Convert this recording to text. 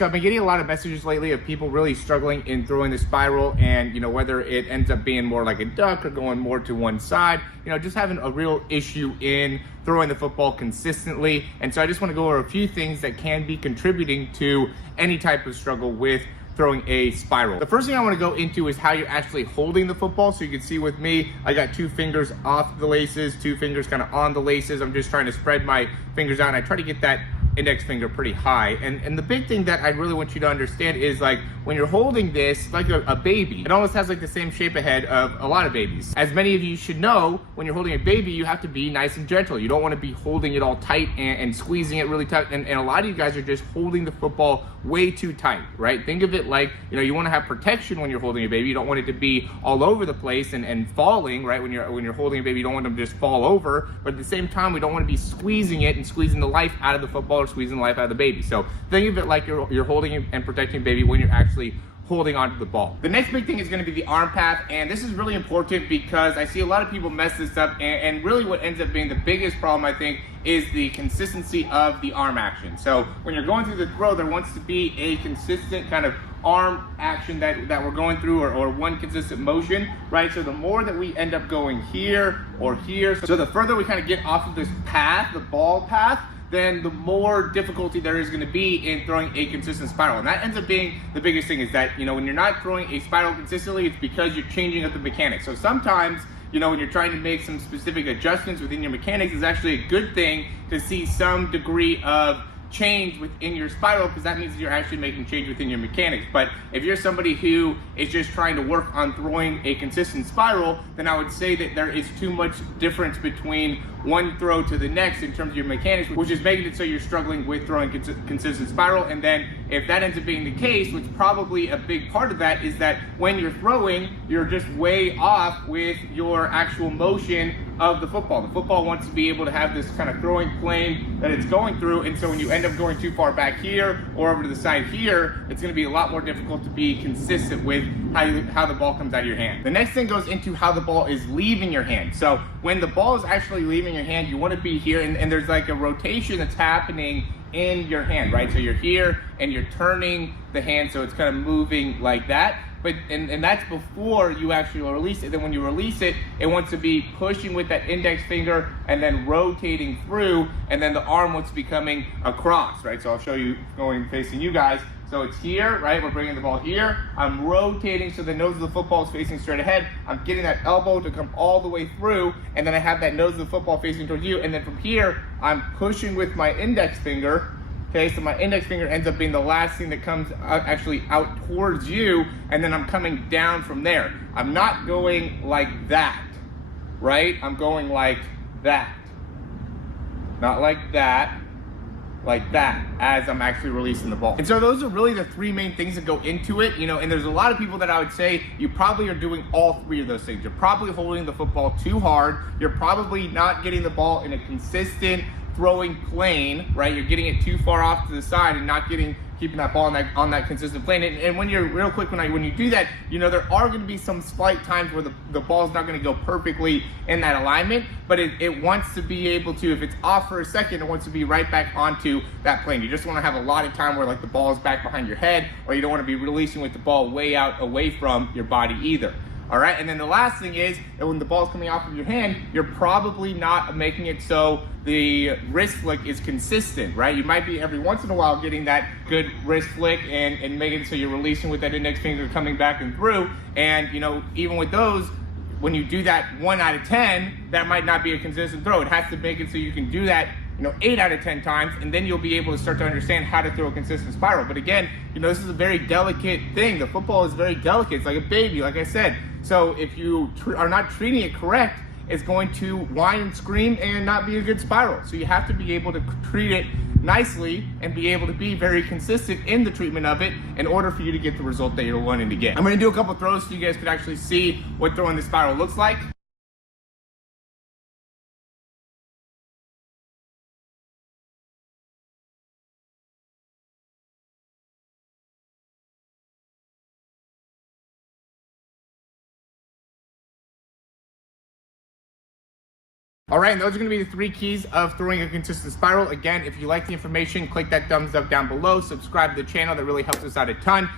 So I've been getting a lot of messages lately of people really struggling in throwing the spiral, and whether it ends up being more like a duck or going more to one side, just having a real issue in throwing the football consistently. And so I just want to go over a few things that can be contributing to any type of struggle with throwing a spiral. The first thing I want to go into is how you're actually holding the football. So you can see with me, I got 2 fingers off the laces, 2 fingers kind of on the laces. I'm just trying to spread my fingers out, and I try to get that index finger pretty high. And the big thing that I really want you to understand is, like, when you're holding this like a baby, it almost has like the same shape ahead of a lot of babies. As many of you should know, when you're holding a baby, you have to be nice and gentle. You don't want to be holding it all tight and squeezing it really tight. And a lot of you guys are just holding the football way too tight, right? Think of it like, you want to have protection when you're holding a baby. You don't want it to be all over the place and falling, right? When you're holding a baby, you don't want them to just fall over. But at the same time, we don't want to be squeezing it and squeezing the life out of the football or squeezing the life out of the baby. So think of it like you're holding and protecting a baby when you're actually holding onto the ball. The next big thing is going to be the arm path, and this is really important because I see a lot of people mess this up, and really what ends up being the biggest problem, I think, is the consistency of the arm action. So when you're going through the throw, there wants to be a consistent kind of arm action that we're going through, or one consistent motion, right? So the more that we end up going here or here, so the further we kind of get off of this path, the ball path, then the more difficulty there is going to be in throwing a consistent spiral. And that ends up being the biggest thing, is that, when you're not throwing a spiral consistently, it's because you're changing up the mechanics. So sometimes, when you're trying to make some specific adjustments within your mechanics, it's actually a good thing to see some degree of change within your spiral, because that means you're actually making change within your mechanics. But if you're somebody who is just trying to work on throwing a consistent spiral, then I would say that there is too much difference between one throw to the next in terms of your mechanics, which is making it so you're struggling with throwing consistent spiral. And then if that ends up being the case, which probably a big part of that is that when you're throwing, you're just way off with your actual motion of the football. The football wants to be able to have this kind of throwing plane that it's going through, and so when you end up going too far back here or over to the side here, it's going to be a lot more difficult to be consistent with how the ball comes out of your hand. The next thing goes into how the ball is leaving your hand. So when the ball is actually leaving your hand, you want to be here, and there's like a rotation that's happening in your hand, right? So you're here and you're turning the hand, so it's kind of moving like that. But and that's before you actually release it. Then when you release it, it wants to be pushing with that index finger and then rotating through, and then the arm wants to be coming across, right? So I'll show you going facing you guys. So it's here, right? We're bringing the ball here. I'm rotating so the nose of the football is facing straight ahead. I'm getting that elbow to come all the way through, and then I have that nose of the football facing towards you. And then from here, I'm pushing with my index finger. Okay, so my index finger ends up being the last thing that comes actually out towards you, and then I'm coming down from there. I'm not going like that, right? I'm going like that. Not like that. Like that, as I'm actually releasing the ball. And so those are really the 3 main things that go into it, and there's a lot of people that I would say you probably are doing all 3 of those things. You're probably holding the football too hard. You're probably not getting the ball in a consistent throwing plane, right? You're getting it too far off to the side and not keeping that ball on that consistent plane. And when you're real quick, when you do that, there are going to be some slight times where the ball's not going to go perfectly in that alignment, but it wants to be able to, if it's off for a second, it wants to be right back onto that plane. You just want to have a lot of time where, like, the ball is back behind your head, or you don't want to be releasing with the ball way out away from your body either. All right, and then the last thing is that when the ball's coming off of your hand, you're probably not making it so the wrist flick is consistent, right? You might be every once in a while getting that good wrist flick and making it so you're releasing with that index finger coming back and through. And, even with those, when you do that 1 out of 10, that might not be a consistent throw. It has to make it so you can do that 8 out of 10 times, and then you'll be able to start to understand how to throw a consistent spiral. But again, this is a very delicate thing. The football is very delicate. It's like a baby, like I said. So if you are not treating it correct, it's going to whine and scream and not be a good spiral. So you have to be able to treat it nicely and be able to be very consistent in the treatment of it in order for you to get the result that you're wanting to get. I'm going to do a couple throws so you guys can actually see what throwing the spiral looks like. All right, and those are going to be the 3 keys of throwing a consistent spiral. Again, if you like the information, click that thumbs up down below, subscribe to the channel. That really helps us out a ton.